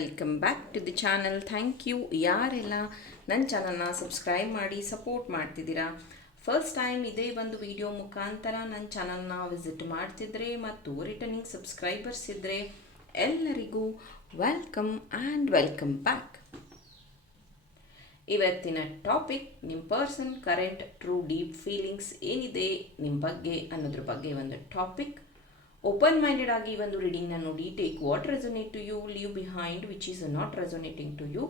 Welcome back to the channel thank you ಯಾರೆಲ್ಲ ನನ್ನ ಚಾನಲ್ನ ಸಬ್ಸ್ಕ್ರೈಬ್ ಮಾಡಿ ಸಪೋರ್ಟ್ ಮಾಡ್ತಿದ್ದೀರಾ? ಫಸ್ಟ್ ಟೈಮ್ ಇದೇ ಒಂದು ವಿಡಿಯೋ ಮುಖಾಂತರ ನನ್ನ ಚಾನಲ್ನ ವಿಸಿಟ್ ಮಾಡ್ತಿದ್ರೆ ಮತ್ತು ರಿಟರ್ನಿಂಗ್ ಸಬ್ಸ್ಕ್ರೈಬರ್ಸ್ ಇದ್ದರೆ ಎಲ್ಲರಿಗೂ ವೆಲ್ಕಮ್ ಆ್ಯಂಡ್ ವೆಲ್ಕಮ್ ಬ್ಯಾಕ್ ಇವತ್ತಿನ ಟಾಪಿಕ್ ನಿಮ್ಮ person current true deep feelings ಏನಿದೆ ನಿಮ್ಮ ಬಗ್ಗೆ ಅನ್ನೋದ್ರ ಬಗ್ಗೆ ಒಂದು ಟಾಪಿಕ್ ಓಪನ್ ಮೈಂಡೆಡ್ ಆಗಿ ಒಂದು ರೀಡಿಂಗ್ನ ನೋಡಿ take what resonate to you leave behind which is not resonating to you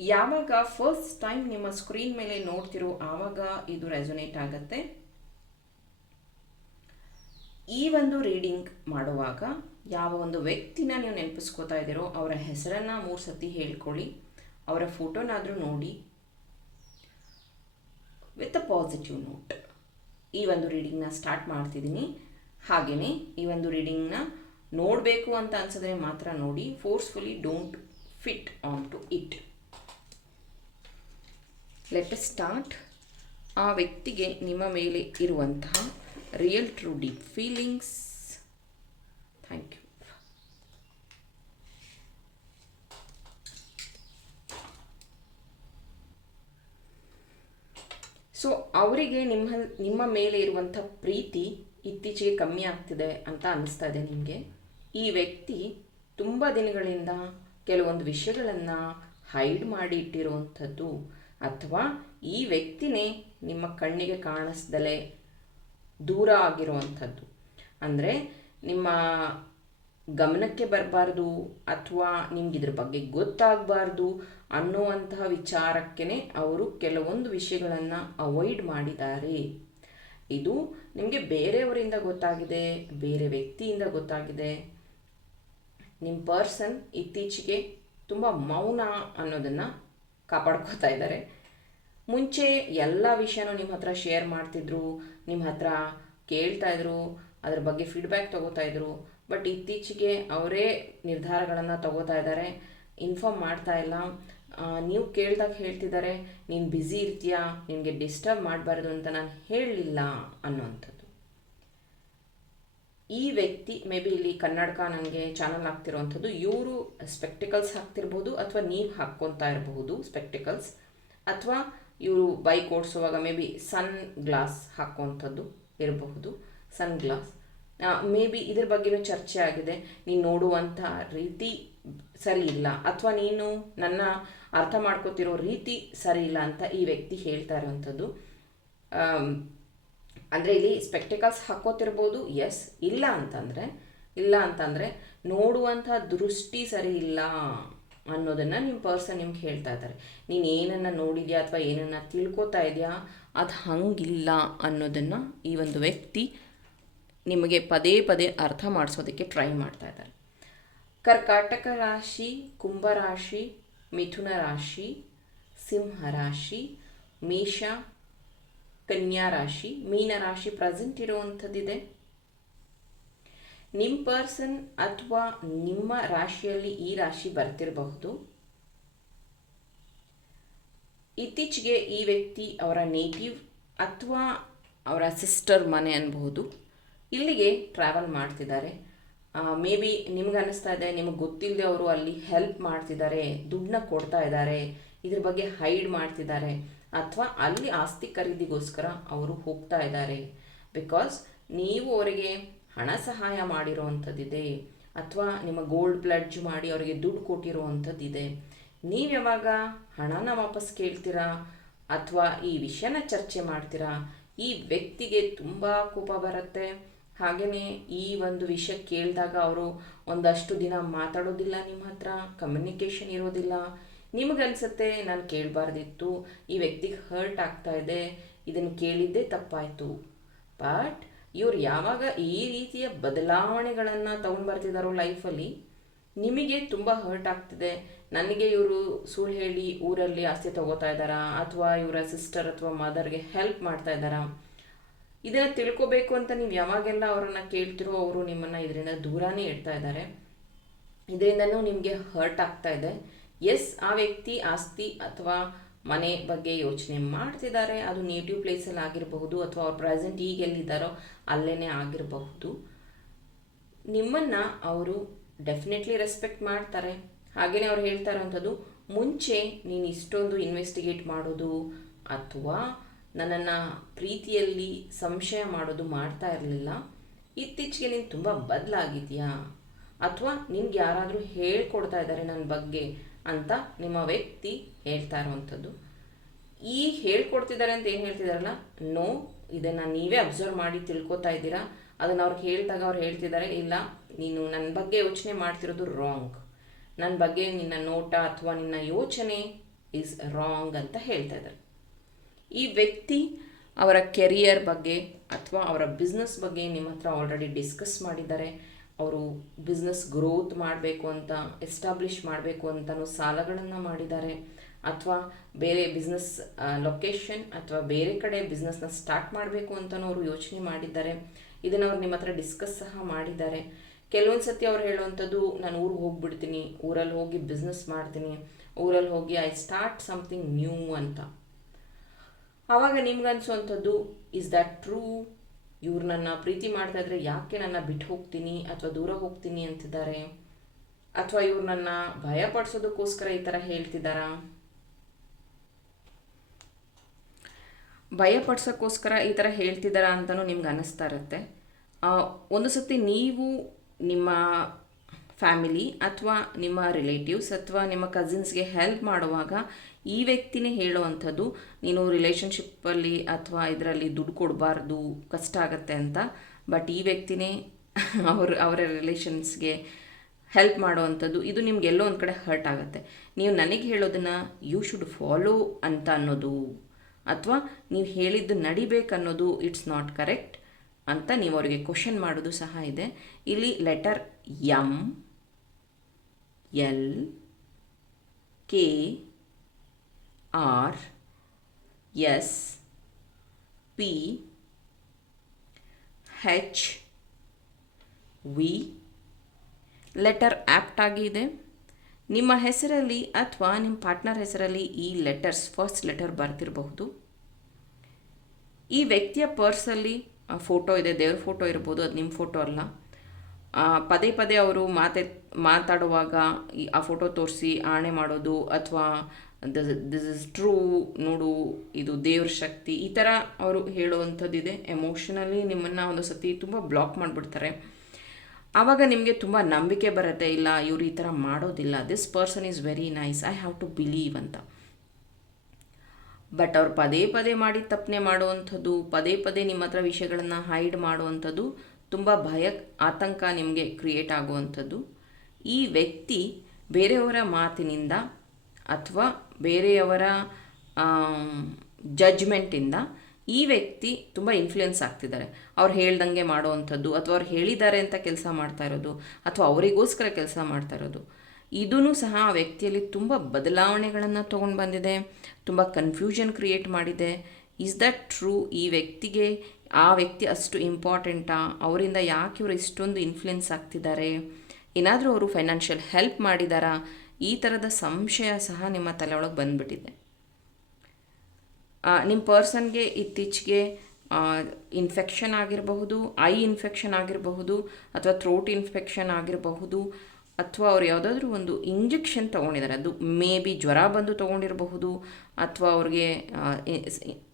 ಯಾವಾಗ ಫಸ್ಟ್ ಟೈಮ್ ನಿಮ್ಮ ಸ್ಕ್ರೀನ್ ಮೇಲೆ ನೋಡ್ತಿರೋ ಆವಾಗ ಇದು ರೆಸೊನೇಟ್ ಆಗುತ್ತೆ. ಈ ಒಂದು ರೀಡಿಂಗ್ ಮಾಡುವಾಗ ಯಾವ ಒಂದು ವ್ಯಕ್ತಿನ ನೀವು ನೆನಪಿಸ್ಕೋತಾ ಇದ್ದೀರೋ, ಅವರ ಹೆಸರನ್ನು ಮೂರು ಸತಿ ಹೇಳ್ಕೊಳ್ಳಿ, ಅವರ ಫೋಟೋನಾದರೂ ನೋಡಿ ವಿತ್ ಅ ಪಾಸಿಟಿವ್ ನೋಟ್ ಈ ಒಂದು ರೀಡಿಂಗ್ನ ಸ್ಟಾರ್ಟ್ ಮಾಡ್ತಿದ್ದೀನಿ ಹಾಗೆಯೇ ಈ ಒಂದು ರೀಡಿಂಗ್ನ ನೋಡಬೇಕು ಅಂತ ಅನ್ಸಿದ್ರೆ ಮಾತ್ರ ನೋಡಿ forcefully don't fit on to it let start ಆ ವ್ಯಕ್ತಿಗೆ ನಿಮ್ಮ ಮೇಲೆ ಇರುವಂತಹ real true deep feelings thank you so ಅವರಿಗೆ ನಿಮ್ಮ ನಿಮ್ಮ ಮೇಲೆ ಇರುವಂಥ ಪ್ರೀತಿ ಇತ್ತೀಚೆಗೆ ಕಮ್ಮಿ ಆಗ್ತಿದೆ ಅಂತ ಅನ್ನಿಸ್ತಾ ಇದೆ ನಿಮಗೆ. ಈ ವ್ಯಕ್ತಿ ತುಂಬ ದಿನಗಳಿಂದ ಕೆಲವೊಂದು ವಿಷಯಗಳನ್ನು ಹೈಡ್ ಮಾಡಿ ಇಟ್ಟಿರುವಂಥದ್ದು ಅಥವಾ ಈ ವ್ಯಕ್ತಿನೇ ನಿಮ್ಮ ಕಣ್ಣಿಗೆ ಕಾಣಿಸ್ದಲೇ ದೂರ ಆಗಿರುವಂಥದ್ದು. ಅಂದರೆ ನಿಮ್ಮ ಗಮನಕ್ಕೆ ಬರಬಾರ್ದು ಅಥವಾ ನಿಮ್ಗೆ ಇದ್ರ ಬಗ್ಗೆ ಗೊತ್ತಾಗಬಾರ್ದು ಅನ್ನುವಂತಹ ವಿಚಾರಕ್ಕೇ ಅವರು ಕೆಲವೊಂದು ವಿಷಯಗಳನ್ನು ಅವಾಯ್ಡ್ ಮಾಡಿದ್ದಾರೆ. ಇದು ನಿಮಗೆ ಬೇರೆಯವರಿಂದ ಗೊತ್ತಾಗಿದೆ, ಬೇರೆ ವ್ಯಕ್ತಿಯಿಂದ ಗೊತ್ತಾಗಿದೆ. ನಿಮ್ಮ ಪರ್ಸನ್ ಇತ್ತೀಚೆಗೆ ತುಂಬ ಮೌನ ಅನ್ನೋದನ್ನು ಕಾಪಾಡ್ಕೋತಾ ಇದ್ದಾರೆ. ಮುಂಚೆ ಎಲ್ಲ ವಿಷಯನೂ ನಿಮ್ಮ ಹತ್ರ ಶೇರ್ ಮಾಡ್ತಿದ್ರು ನಿಮ್ಮ ಹತ್ರ ಕೇಳ್ತಾ ಇದ್ರು, ಅದ್ರ ಬಗ್ಗೆ ಫೀಡ್ಬ್ಯಾಕ್ ತಗೋತಾ ಇದ್ರು. ಬಟ್ ಇತ್ತೀಚೆಗೆ ಅವರೇ ನಿರ್ಧಾರಗಳನ್ನು ತಗೋತಾ ಇದ್ದಾರೆ. ಇನ್ಫಾರ್ಮ್ ಮಾಡ್ತಾ ಇಲ್ಲ. ನೀವು ಕೇಳ್ದಾಗ ಹೇಳ್ತಿದ್ದಾರೆ, ನೀನು ಬ್ಯುಸಿ ಇರ್ತೀಯಾ? ನಿನಗೆ ಡಿಸ್ಟರ್ಬ್ ಮಾಡಬಾರ್ದು ಅಂತ ನಾನು ಹೇಳಲಿಲ್ಲ ಅನ್ನೋವಂಥದ್ದು. ಈ ವ್ಯಕ್ತಿ ಮೇ ಬಿ ಇಲ್ಲಿ ಕನ್ನಡಕ ನನಗೆ ಚಾನಲ್ ಆಗ್ತಿರೋವಂಥದ್ದು ಇವರು ಸ್ಪೆಕ್ಟಿಕಲ್ಸ್ ಹಾಕ್ತಿರ್ಬೋದು ಅಥವಾ ನೀವು ಹಾಕ್ಕೊತಾ ಇರಬಹುದು ಸ್ಪೆಕ್ಟಿಕಲ್ಸ್ ಅಥವಾ ಇವರು ಬೈಕ್ ಓಡಿಸುವಾಗ ಮೇ ಬಿ ಸನ್ ಗ್ಲಾಸ್ ಹಾಕುವಂಥದ್ದು ಇರಬಹುದು ಸನ್ ಗ್ಲಾಸ್ ಮೇ ಬಿ ಇದ್ರ ಬಗ್ಗೆನೂ ಚರ್ಚೆ ಆಗಿದೆ. ನೀನು ನೋಡುವಂಥ ರೀತಿ ಸರಿ ಇಲ್ಲ. ಅಥವಾ ನೀನು ನನ್ನ ಅರ್ಥ ಮಾಡ್ಕೋತಿರೋ ರೀತಿ ಸರಿ ಇಲ್ಲ ಅಂತ ಈ ವ್ಯಕ್ತಿ ಹೇಳ್ತಾ ಇರೋವಂಥದ್ದು. ಅಂದರೆ ಇಲ್ಲಿ ಸ್ಪೆಕ್ಟಿಕಲ್ಸ್ ಹಾಕೋತಿರ್ಬೋದು. ಎಸ್ ಇಲ್ಲ ಅಂತಂದರೆ ಇಲ್ಲ ಅಂತಂದರೆ ನೋಡುವಂಥ ದೃಷ್ಟಿ ಸರಿ ಇಲ್ಲ ಅನ್ನೋದನ್ನು ನಿಮ್ಮ ಪರ್ಸನ್ ನಿಮ್ಗೆ ಹೇಳ್ತಾ ಇದ್ದಾರೆ. ನೀನು ಏನನ್ನು ನೋಡಿದ್ಯಾ ಅಥವಾ ಏನನ್ನು ತಿಳ್ಕೊತಾ ಇದೆಯಾ? ಅದು ಹಂಗಿಲ್ಲ ಅನ್ನೋದನ್ನು ಈ ಒಂದು ವ್ಯಕ್ತಿ ನಿಮಗೆ ಪದೇ ಪದೇ ಅರ್ಥ ಮಾಡಿಸೋದಕ್ಕೆ ಟ್ರೈ ಮಾಡ್ತಾ ಇದ್ದಾರೆ. ಕರ್ಕಾಟಕ ರಾಶಿ ಕುಂಭರಾಶಿ ಮಿಥುನ ರಾಶಿ, ಸಿಂಹ ರಾಶಿ, ಮೇಷ, ಕನ್ಯಾ ರಾಶಿ, ಮೀನ ರಾಶಿ ಪ್ರೆಸೆಂಟ್ ಇರುವಂಥದ್ದಿದೆ. ನಿಮ್ಮ ಪರ್ಸನ್ ಅಥವಾ ನಿಮ್ಮ ರಾಶಿಯಲ್ಲಿ ಈ ರಾಶಿ ಬರ್ತಿರಬಹುದು. ಇತ್ತೀಚೆಗೆ ಈ ವ್ಯಕ್ತಿ ಅವರ ನೇಟಿವ್ ಅಥವಾ ಅವರ ಸಿಸ್ಟರ್ ಮನೆ ಅನ್ಬಹುದು. ಇಲ್ಲಿಗೆ ಟ್ರಾವೆಲ್ ಮಾಡ್ತಿದ್ದಾರೆ. ಮೇ ಬಿ ನಿಮ್ಗೆ ಅನ್ನಿಸ್ತಾ ಇದೆ, ನಿಮಗೆ ಗೊತ್ತಿಲ್ಲದೆ ಅವರು ಅಲ್ಲಿ ಹೆಲ್ಪ್ ಮಾಡ್ತಿದ್ದಾರೆ, ದುಡ್ಡನ್ನ ಕೊಡ್ತಾ ಇದ್ದಾರೆ, ಇದ್ರ ಬಗ್ಗೆ ಹೈಡ್ ಮಾಡ್ತಿದ್ದಾರೆ, ಅಥವಾ ಅಲ್ಲಿ ಆಸ್ತಿ ಖರೀದಿಗೋಸ್ಕರ ಅವರು ಹೋಗ್ತಾ ಇದ್ದಾರೆ. ಬಿಕಾಸ್ ನೀವು ಅವರಿಗೆ ಹಣ ಸಹಾಯ ಮಾಡಿರೋವಂಥದ್ದಿದೆ, ಅಥವಾ ನಿಮ್ಮ ಗೋಲ್ಡ್ ಪ್ಲಡ್ಜ್ ಮಾಡಿ ಅವರಿಗೆ ದುಡ್ಡು ಕೊಟ್ಟಿರುವಂಥದ್ದಿದೆ. ನೀವು ಯಾವಾಗ ಹಣನ ವಾಪಸ್ ಕೇಳ್ತೀರಾ, ಅಥವಾ ಈ ವಿಷಯನ ಚರ್ಚೆ ಮಾಡ್ತೀರಾ, ಈ ವ್ಯಕ್ತಿಗೆ ತುಂಬ ಕೋಪ ಬರುತ್ತೆ. ಹಾಗೆಯೇ ಈ ಒಂದು ವಿಷಯ ಕೇಳಿದಾಗ ಅವರು ಒಂದಷ್ಟು ದಿನ ಮಾತಾಡೋದಿಲ್ಲ ನಿಮ್ಮ ಹತ್ರ ಕಮ್ಯುನಿಕೇಷನ್ ಇರೋದಿಲ್ಲ. ನಿಮಗನ್ಸುತ್ತೆ, ನಾನು ಕೇಳಬಾರ್ದಿತ್ತು. ಈ ವ್ಯಕ್ತಿಗೆ ಹರ್ಟ್ ಆಗ್ತಾ ಇದೆ. ಇದನ್ನು ಕೇಳಿದ್ದೇ ತಪ್ಪಾಯಿತು. ಬಟ್ ಇವ್ರು ಯಾವಾಗ ಈ ರೀತಿಯ ಬದಲಾವಣೆಗಳನ್ನು ತೊಗೊಂಡು ಬರ್ತಿದ್ದಾರೋ ಲೈಫಲ್ಲಿ ನಿಮಗೆ ತುಂಬ ಹರ್ಟ್ ಆಗ್ತಿದೆ. ನನಗೆ ಇವರು ಸುಳ್ಳು ಹೇಳಿ ಊರಲ್ಲಿ ಆಸ್ತಿ ತಗೋತಾ ಇದ್ದಾರಾ? ಅಥವಾ ಇವರ ಸಿಸ್ಟರ್ ಅಥವಾ ಮದರ್ಗೆ ಹೆಲ್ಪ್ ಮಾಡ್ತಾ ಇದ್ದಾರಾ? ಇದನ್ನು ತಿಳ್ಕೊಬೇಕು ಅಂತ ನೀವು ಯಾವಾಗೆಲ್ಲ ಅವರನ್ನು ಕೇಳ್ತಿರೋ ಅವರು ನಿಮ್ಮನ್ನು ಇದರಿಂದ ದೂರನೇ ಇಡ್ತಾ ಇದ್ದಾರೆ. ಇದರಿಂದನೂ ನಿಮಗೆ ಹರ್ಟ್ ಆಗ್ತಾ ಇದೆ. ಎಸ್ ಆ ವ್ಯಕ್ತಿ ಆಸ್ತಿ ಅಥವಾ ಮನೆ ಬಗ್ಗೆ ಯೋಚನೆ ಮಾಡ್ತಿದ್ದಾರೆ. ಅದು ನೇಟಿವ್ ಪ್ಲೇಸಲ್ಲಿ ಆಗಿರಬಹುದು ಅಥವಾ ಅವ್ರು ಪ್ರೆಸೆಂಟ್ ಈಗ ಎಲ್ಲಿದ್ದಾರೋ ಅಲ್ಲೇ ಆಗಿರಬಹುದು. ನಿಮ್ಮನ್ನು ಅವರು ಡೆಫಿನೆಟ್ಲಿ ರೆಸ್ಪೆಕ್ಟ್ ಮಾಡ್ತಾರೆ. ಹಾಗೆಯೇ ಅವ್ರು ಹೇಳ್ತಾ ಇರೋವಂಥದ್ದು, ಮುಂಚೆ ನೀನು ಇಷ್ಟೊಂದು ಇನ್ವೆಸ್ಟಿಗೇಟ್ ಮಾಡೋದು ಅಥವಾ ನನ್ನನ್ನು ಪ್ರೀತಿಯಲ್ಲಿ ಸಂಶಯ ಮಾಡೋದು ಮಾಡ್ತಾ ಇರಲಿಲ್ಲ. ಇತ್ತೀಚೆಗೆ ನೀನು ತುಂಬ ಬದಲಾಗಿದೆಯಾ ಅಥವಾ ನಿನ್ಗೆ ಯಾರಾದರೂ ಹೇಳ್ಕೊಡ್ತಾ ಇದ್ದಾರೆ ನನ್ನ ಬಗ್ಗೆ ಅಂತ ನಿಮ್ಮ ವ್ಯಕ್ತಿ ಹೇಳ್ತಾ ಇರುವಂಥದ್ದು. ಈ ಹೇಳ್ಕೊಡ್ತಿದ್ದಾರೆ ಅಂತ ಏನು ಹೇಳ್ತಿದಾರಲ್ಲ? ನೋ, ಇದನ್ನು ನೀವೇ ಅಬ್ಸರ್ವ್ ಮಾಡಿ ತಿಳ್ಕೊತಾ ಇದ್ದೀರಾ? ಅದನ್ನು ಅವ್ರಿಗೆ ಹೇಳಿದಾಗ ಅವ್ರು ಹೇಳ್ತಿದ್ದಾರೆ ಇಲ್ಲ, ನೀನು ನನ್ನ ಬಗ್ಗೆ ಯೋಚನೆ ಮಾಡ್ತಿರೋದು ರಾಂಗ್ ನನ್ನ ಬಗ್ಗೆ ನಿನ್ನ ನೋಟ ಅಥವಾ ನಿನ್ನ ಯೋಚನೆ ಇಸ್ ರಾಂಗ್ ಅಂತ ಹೇಳ್ತಾ ಇದ್ದಾರೆ ಈ ವ್ಯಕ್ತಿ ಅವರ ಕೆರಿಯರ್ ಬಗ್ಗೆ ಅಥವಾ ಅವರ ಬಿಸ್ನೆಸ್ ಬಗ್ಗೆ ನಿಮ್ಮ ಹತ್ರ ಆಲ್ರೆಡಿ ಡಿಸ್ಕಸ್ ಮಾಡಿದ್ದಾರೆ. ಅವರು ಬಿಸ್ನೆಸ್ ಗ್ರೋತ್ ಮಾಡಬೇಕು ಅಂತ ಎಸ್ಟಾಬ್ಲಿಷ್ ಮಾಡಬೇಕು ಅಂತಲೂ ಸಾಲಗಳನ್ನು ಮಾಡಿದ್ದಾರೆ. ಅಥವಾ ಬೇರೆ ಬಿಸ್ನೆಸ್ ಲೊಕೇಶನ್ ಅಥವಾ ಬೇರೆ ಕಡೆ ಬಿಸ್ನೆಸ್ನ ಸ್ಟಾರ್ಟ್ ಮಾಡಬೇಕು ಅಂತಲೂ ಅವರು ಯೋಚನೆ ಮಾಡಿದ್ದಾರೆ. ಇದನ್ನು ಅವ್ರು ನಿಮ್ಮ ಹತ್ರ ಡಿಸ್ಕಸ್ ಸಹ ಮಾಡಿದ್ದಾರೆ. ಕೆಲವೊಂದು ಸತಿ ಅವ್ರು ಹೇಳುವಂಥದ್ದು, ನಾನು ಊರಿಗೆ ಹೋಗ್ಬಿಡ್ತೀನಿ ಊರಲ್ಲಿ ಹೋಗಿ ಬಿಸ್ನೆಸ್ ಮಾಡ್ತೀನಿ ಊರಲ್ಲಿ ಹೋಗಿ ಐ ಸ್ಟಾರ್ಟ್ ಸಮಥಿಂಗ್ ನ್ಯೂ ಅಂತ. ಆವಾಗ ನಿಮ್ಗನ್ಸುವಂಥದ್ದು ಇಸ್ ದಟ್ ಟ್ರೂ ಇವ್ರು ನನ್ನ ಪ್ರೀತಿ ಮಾಡ್ತಾ ಇದ್ರೆ ಯಾಕೆ ನನ್ನ ಬಿಟ್ಟು ಹೋಗ್ತೀನಿ ಅಥವಾ ದೂರ ಹೋಗ್ತೀನಿ ಅಂತಿದ್ದಾರೆ? ಅಥವಾ ಇವ್ರು ನನ್ನ ಭಯ ಪಡಿಸೋದಕ್ಕೋಸ್ಕರ ಈ ಥರ ಹೇಳ್ತಿದ್ದಾರಾ? ಭಯ ಪಡ್ಸೋಕ್ಕೋಸ್ಕರ ಈ ಥರ ಹೇಳ್ತಿದ್ದಾರಾ ಅಂತಲೂ ನಿಮ್ಗೆ ಅನ್ನಿಸ್ತಾ ಇರುತ್ತೆ. ಒಂದು ಸತಿ ನೀವು ನಿಮ್ಮ ಫ್ಯಾಮಿಲಿ ಅಥವಾ ನಿಮ್ಮ ರಿಲೇಟಿವ್ಸ್ ಅಥವಾ ನಿಮ್ಮ ಕಸಿನ್ಸ್ಗೆ ಹೆಲ್ಪ್ ಮಾಡುವಾಗ ಈ ವ್ಯಕ್ತಿನೇ ಹೇಳುವಂಥದ್ದು, ನೀನು ರಿಲೇಷನ್ಶಿಪ್ಪಲ್ಲಿ ಅಥವಾ ಇದರಲ್ಲಿ ದುಡ್ಡು ಕೊಡಬಾರ್ದು, ಕಷ್ಟ ಆಗುತ್ತೆ ಅಂತ. ಬಟ್ ಈ ವ್ಯಕ್ತಿನೇ ಅವ್ರ, ಅವರ ರಿಲೇಷನ್ಸ್ಗೆ ಹೆಲ್ಪ್ ಮಾಡುವಂಥದ್ದು, ಇದು ನಿಮ್ಗೆ ಎಲ್ಲೋ ಒಂದು ಕಡೆ ಹರ್ಟ್ ಆಗುತ್ತೆ. ನೀವು ನನಗೆ ಹೇಳೋದನ್ನು ಯು ಶುಡ್ ಫಾಲೋ ಅಂತ ಅನ್ನೋದು, ಅಥವಾ ನೀವು ಹೇಳಿದ್ದು ನಡಿಬೇಕನ್ನೋದು ಇಟ್ಸ್ ನಾಟ್ ಕರೆಕ್ಟ್ ಅಂತ ನೀವು ಅವರಿಗೆ ಕ್ವಶನ್ ಮಾಡೋದು ಸಹ ಇದೆ. ಇಲ್ಲಿ letter M L K R S P H V letter apt ಆಗಿದೆ ನಿಮ್ಮ ಹೆಸರಲ್ಲಿ ಅಥವಾ ನಿಮ್ಮ ಪಾರ್ಟ್ನರ್ ಹೆಸರಲ್ಲಿ ಈ ಲೆಟರ್ಸ್ ಫಸ್ಟ್ ಲೆಟರ್ ಬರ್ತಿರಬಹುದು. ಈ ವ್ಯಕ್ತಿಯ ಪರ್ಸಲ್ಲಿ ಫೋಟೋ ಇದೆ, ದೇವ್ರ ಫೋಟೋ ಇರ್ಬೋದು, ಅದು ನಿಮ್ಮ ಫೋಟೋ ಅಲ್ಲ. ಪದೇ ಪದೇ ಅವರು ಮಾತೆ, ಮಾತಾಡುವಾಗ ಈ, ಆ ಫೋಟೋ ತೋರಿಸಿ ಆಣೆ ಮಾಡೋದು ಅಥವಾ ದಿಸ್ ಇಸ್ ಟ್ರೂ ನೋಡು, ಇದು ದೇವ್ರ ಶಕ್ತಿ, ಈ ಥರ ಅವರು ಹೇಳುವಂಥದ್ದಿದೆ. ಎಮೋಷನಲಿ ನಿಮ್ಮನ್ನು ಒಂದು ಸತಿ ತುಂಬ ಬ್ಲಾಕ್ ಮಾಡಿಬಿಡ್ತಾರೆ. ಆವಾಗ ನಿಮಗೆ ತುಂಬ ನಂಬಿಕೆ ಬರುತ್ತೆ, ಇಲ್ಲ ಇವರು ಈ ಥರ ಮಾಡೋದಿಲ್ಲ this person is very nice I have to believe ಅಂತ. ಬಟ್ ಅವ್ರು ಪದೇ ಪದೇ ಮಾಡಿ ತಪ್ಪನೆ ಮಾಡುವಂಥದ್ದು, ಪದೇ ಪದೇ ನಿಮ್ಮ ಹತ್ರ ವಿಷಯಗಳನ್ನು ಹೈಡ್ ಮಾಡುವಂಥದ್ದು ತುಂಬ ಭಯ, ಆತಂಕ ನಿಮಗೆ ಕ್ರಿಯೇಟ್ ಆಗುವಂಥದ್ದು. ಈ ವ್ಯಕ್ತಿ ಬೇರೆಯವರ ಮಾತಿನಿಂದ ಅಥವಾ ಬೇರೆಯವರ ಜಡ್ಜ್ಮೆಂಟಿಂದ ಈ ವ್ಯಕ್ತಿ ತುಂಬ ಇನ್ಫ್ಲುಯೆನ್ಸ್ ಆಗ್ತಿದ್ದಾರೆ. ಅವ್ರು ಹೇಳ್ದಂಗೆ ಮಾಡುವಂಥದ್ದು ಅಥವಾ ಅವ್ರು ಹೇಳಿದ್ದಾರೆ ಅಂತ ಕೆಲಸ ಮಾಡ್ತಾ ಇರೋದು ಅಥವಾ ಅವರಿಗೋಸ್ಕರ ಕೆಲಸ ಮಾಡ್ತಾ ಇರೋದು. ಇದೂ ಸಹ ಆ ವ್ಯಕ್ತಿಯಲ್ಲಿ ತುಂಬ ಬದಲಾವಣೆಗಳನ್ನು ತೊಗೊಂಡು ಬಂದಿದೆ, ತುಂಬ ಕನ್ಫ್ಯೂಷನ್ ಕ್ರಿಯೇಟ್ ಮಾಡಿದೆ. ಇಸ್ ದಟ್ ಟ್ರೂ ಈ ವ್ಯಕ್ತಿಗೆ ಆ ವ್ಯಕ್ತಿ ಅಷ್ಟು ಇಂಪಾರ್ಟೆಂಟಾ? ಅವರಿಂದ ಯಾಕೆ ಇವರು ಇಷ್ಟೊಂದು ಇನ್ಫ್ಲುಯೆನ್ಸ್ ಆಗ್ತಿದ್ದಾರೆ? ಏನಾದರೂ ಅವರು ಫೈನಾನ್ಷಿಯಲ್ ಹೆಲ್ಪ್ ಮಾಡಿದಾರಾ? ಈ ಥರದ ಸಂಶಯ ಸಹ ನಿಮ್ಮ ತಲೆಯೊಳಗೆ ಬಂದ್ಬಿಟ್ಟಿದೆ. ನಿಮ್ಮ ಪರ್ಸನ್ಗೆ ಇತ್ತೀಚೆಗೆ ಇನ್ಫೆಕ್ಷನ್ ಆಗಿರಬಹುದು ಐ ಇನ್ಫೆಕ್ಷನ್ ಆಗಿರಬಹುದು, ಅಥವಾ ಥ್ರೋಟ್ ಇನ್ಫೆಕ್ಷನ್ ಆಗಿರಬಹುದು ಅಥವಾ ಅವ್ರು ಯಾವುದಾದ್ರೂ ಒಂದು ಇಂಜೆಕ್ಷನ್ ತೊಗೊಂಡಿದ್ದಾರೆ, ಅದು ಮೇ ಬಿ ಜ್ವರ ಬಂದು ತೊಗೊಂಡಿರಬಹುದು, ಅಥವಾ ಅವ್ರಿಗೆ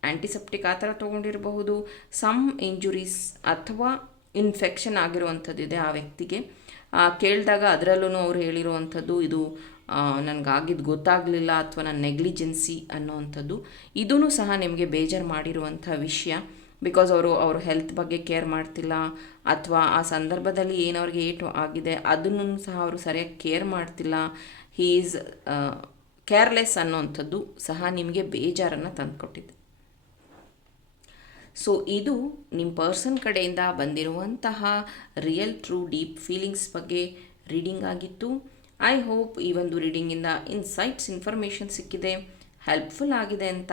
ಆ್ಯಂಟಿಸೆಪ್ಟಿಕ್ ಆ ಥರ ತೊಗೊಂಡಿರಬಹುದು ಸಮ್ ಇಂಜುರೀಸ್ ಅಥವಾ ಇನ್ಫೆಕ್ಷನ್ ಆಗಿರುವಂಥದ್ದಿದೆ ಆ ವ್ಯಕ್ತಿಗೆ. ಕೇಳಿದಾಗ ಅದರಲ್ಲೂ ಅವ್ರು ಹೇಳಿರುವಂಥದ್ದು, ಇದು ನನಗಾಗಿದ್ದು ಗೊತ್ತಾಗಲಿಲ್ಲ ಅಥವಾ ನನ್ನ ನೆಗ್ಲಿಜೆನ್ಸಿ ಅನ್ನೋವಂಥದ್ದು. ಇದೂ ಸಹ ನಿಮಗೆ ಬೇಜಾರು ಮಾಡಿರುವಂಥ ವಿಷಯ. ಬಿಕಾಸ್ ಅವರು, ಅವ್ರ ಹೆಲ್ತ್ ಬಗ್ಗೆ ಕೇರ್ ಮಾಡ್ತಿಲ್ಲ, ಅಥವಾ ಆ ಸಂದರ್ಭದಲ್ಲಿ ಏನು ಅವ್ರಿಗೆ ಏಟು ಆಗಿದೆ, ಅದನ್ನು ಸಹ ಅವರು ಸರಿಯಾಗಿ ಕೇರ್ ಮಾಡ್ತಿಲ್ಲ ಈಸ್ ಕೇರ್ಲೆಸ್ ಅನ್ನೋವಂಥದ್ದು ಸಹ ನಿಮಗೆ ಬೇಜಾರನ್ನು ತಂದುಕೊಟ್ಟಿದೆ. ಸೊ ಇದು ನಿಮ್ಮ ಪರ್ಸನ್ ಕಡೆಯಿಂದ ಬಂದಿರುವಂತಹ ರಿಯಲ್ ಟ್ರೂ ಡೀಪ್ ಫೀಲಿಂಗ್ಸ್ ಬಗ್ಗೆ ರೀಡಿಂಗ್ ಆಗಿತ್ತು. ಐ ಹೋಪ್ ಈ ಒಂದು ರೀಡಿಂಗಿಂದ ಇನ್ಸೈಟ್ಸ್ ಇನ್ಫಾರ್ಮೇಷನ್ ಸಿಕ್ಕಿದೆ. ಹೆಲ್ಪ್ಫುಲ್ ಆಗಿದೆ ಅಂತ.